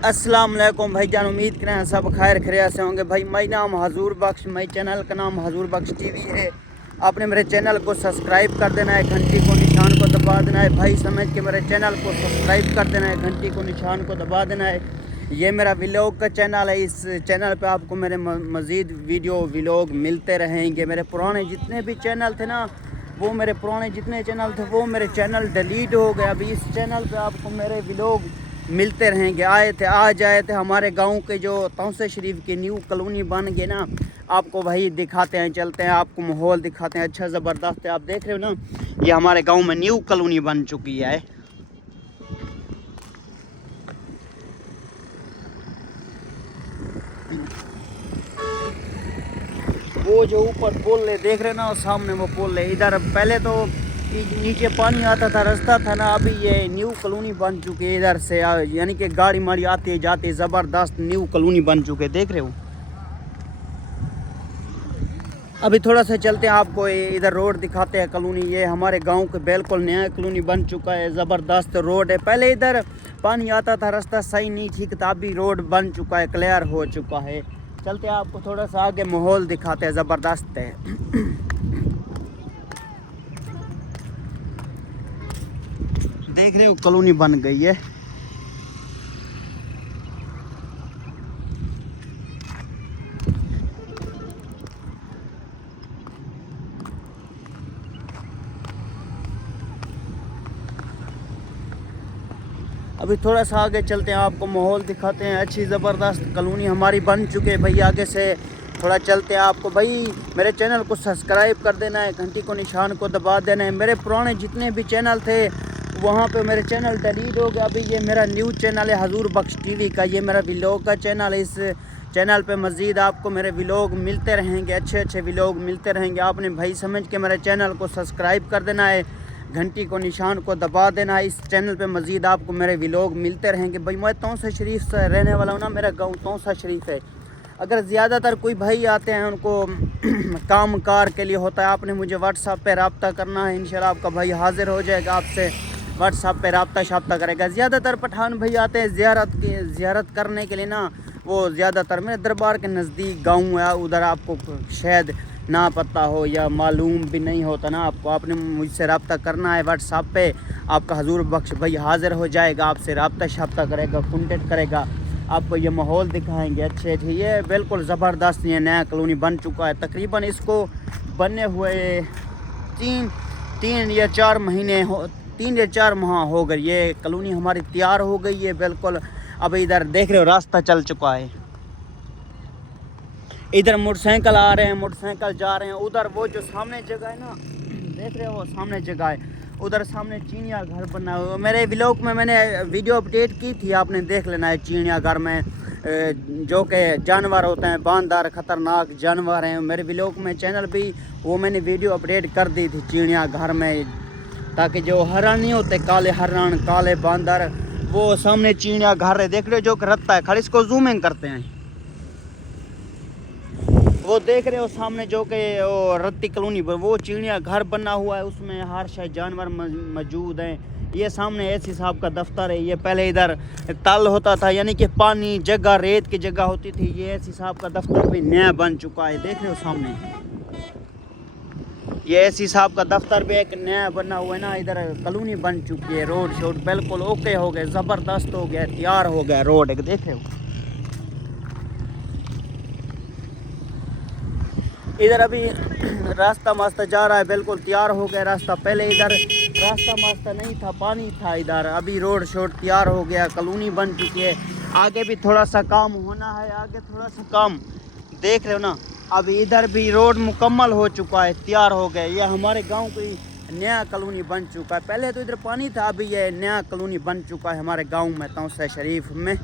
अस्सलाम वालेकुम भाईजान, उम्मीद करें सब खैर खैरियत से होंगे। भाई मेरा नाम हजूर बख्श, मेरे चैनल का नाम हजूर बख्श टीवी है। आपने मेरे चैनल को सब्सक्राइब कर देना है, घंटी को निशान को दबा देना है। भाई समझ के मेरे चैनल को सब्सक्राइब कर देना है, घंटी को निशान को दबा देना है। ये मेरा व्लॉग का चैनल है। इस चैनल पे आपको मेरे मज़ीद वीडियो व्लॉग मिलते रहेंगे। मेरे पुराने जितने भी चैनल थे ना, वो मेरे पुराने जितने चैनल थे वो मेरे चैनल डिलीट हो गए। अभी इस चैनल पे आपको मेरे व्लॉग मिलते रहेंगे। आज आए थे हमारे गांव के जो तौसे शरीफ की न्यू कॉलोनी बन गई ना, आपको वही दिखाते हैं, चलते हैं, आपको माहौल दिखाते हैं। अच्छा ज़बरदस्त है, आप देख रहे हो ना, ये हमारे गांव में न्यू कॉलोनी बन चुकी है। वो जो ऊपर पुल है देख रहे ना, और सामने वो पुल है। इधर पहले तो नीचे पानी आता था, रास्ता था ना, अभी ये न्यू कॉलोनी बन चुकी है। इधर से यानी कि गाड़ी माड़ी आती है जाती है, ज़बरदस्त न्यू कॉलोनी बन चुके, देख रहे हो। अभी थोड़ा सा चलते हैं, आपको इधर रोड दिखाते हैं। कॉलोनी ये हमारे गांव के बिल्कुल नया कॉलोनी बन चुका है, ज़बरदस्त रोड है। पहले इधर पानी आता था, रास्ता सही नहीं ठीक था, अभी रोड बन चुका है, क्लियर हो चुका है। चलते हैं, आपको थोड़ा सा आगे माहौल दिखाते हैं, ज़बरदस्त है। देख रहे हो कॉलोनी बन गई है। अभी थोड़ा सा आगे चलते हैं, आपको माहौल दिखाते हैं। अच्छी ज़बरदस्त कॉलोनी हमारी बन चुकी है। भाई आगे से थोड़ा चलते हैं, आपको भाई मेरे चैनल को सब्सक्राइब कर देना है, घंटी को निशान को दबा देना है। मेरे पुराने जितने भी चैनल थे वहाँ पे मेरे चैनल डिलीट हो गया। अभी ये मेरा न्यू चैनल है हजूर बख्श टीवी का, ये मेरा व्लॉग का चैनल है। इस चैनल पे मज़ीद आपको मेरे व्लॉग मिलते रहेंगे, अच्छे अच्छे व्लॉग मिलते रहेंगे। आपने भाई समझ के मेरे चैनल को सब्सक्राइब कर देना है, घंटी को निशान को दबा देना है। इस चैनल पे मज़ीद आपको मेरे व्लॉग मिलते रहेंगे। भाई मैं तौसा शरीफ से रहने वाला हूँ ना, मेरा गाँव तौसा शरीफ है। अगर ज़्यादातर कोई भाई आते हैं उनको काम कार के लिए होता है, आपने मुझे व्हाट्सएप पे रब्ता करना है, इंशाल्लाह आपका भाई हाज़िर हो जाएगा, आपसे व्हाट्सएप पे रब्ता शाब्ता करेगा। ज़्यादातर पठान भाई आते हैं ज़ियारत करने के लिए ना, वो ज़्यादातर मेरे दरबार के नज़दीक गाँव है, उधर आपको शायद ना पता हो या मालूम भी नहीं होता ना आपको, आपने मुझसे रब्ता करना है व्हाट्सएप पे, आपका हजूर बख्श भाई हाज़िर हो जाएगा, आपसे रब्ता शाब्ता करेगा, कॉन्टेक्ट करेगा, आपको ये माहौल दिखाएंगे अच्छे अच्छे। ये बिल्कुल ज़बरदस्त ये नया कॉलोनी बन चुका है। तकरीबन इसको बनने हुए तीन या चार माह हो गए। ये कॉलोनी हमारी तैयार हो गई है बिल्कुल। अब इधर देख रहे हो रास्ता चल चुका है, इधर मोटरसाइकिल आ रहे हैं, मोटरसाइकिल जा रहे हैं। उधर वो जो सामने जगह है ना, देख रहे हो वो सामने जगह है, उधर सामने चिड़िया घर बना हुआ। मेरे व्लॉग में मैंने वीडियो अपडेट की थी, आपने देख लेना है। चिड़िया घर में जो कि जानवर होते हैं, बांदर ख़तरनाक जानवर हैं, मेरे व्लॉग में चैनल भी वो मैंने वीडियो अपडेट कर दी थी चिड़िया घर में, ताकि जो हरण नहीं होते, काले हरण काले बांदर, वो सामने चिड़िया घर है, देख रहे हो जो रत्ता है। खड़ी इसको जूमिंग करते हैं, वो देख रहे हो सामने जो कि वो रत्ती कॉलोनी पर वो चिड़िया घर बना हुआ है, उसमें हर शायद जानवर मौजूद हैं। ये सामने एसी साहब का दफ्तर है। ये पहले इधर तल होता था, यानी कि पानी जगह रेत की जगह होती थी। ये एसी साहब का दफ्तर भी नया बन चुका है, देख रहे हो सामने ये एसी साहब का दफ्तर भी एक नया बना हुआ है ना। इधर कॉलोनी बन चुकी है, रोड शोड बिल्कुल ओके हो गए, ज़बरदस्त हो गया, तैयार हो गया रोड, एक देख रहे हो। इधर अभी रास्ता मस्त जा रहा है, बिल्कुल तैयार हो गया रास्ता। पहले इधर रास्ता मस्त नहीं था, पानी था इधर, अभी रोड शोड तैयार हो गया, कॉलोनी बन चुकी है। आगे भी थोड़ा सा काम होना है, आगे थोड़ा सा काम देख रहे हो ना। अभी इधर भी रोड मुकम्मल हो चुका है, तैयार हो गया। ये हमारे गांव की नया कॉलोनी बन चुका है। पहले तो इधर पानी था, अभी ये नया कॉलोनी बन चुका है हमारे गाँव में तौसा शरीफ में।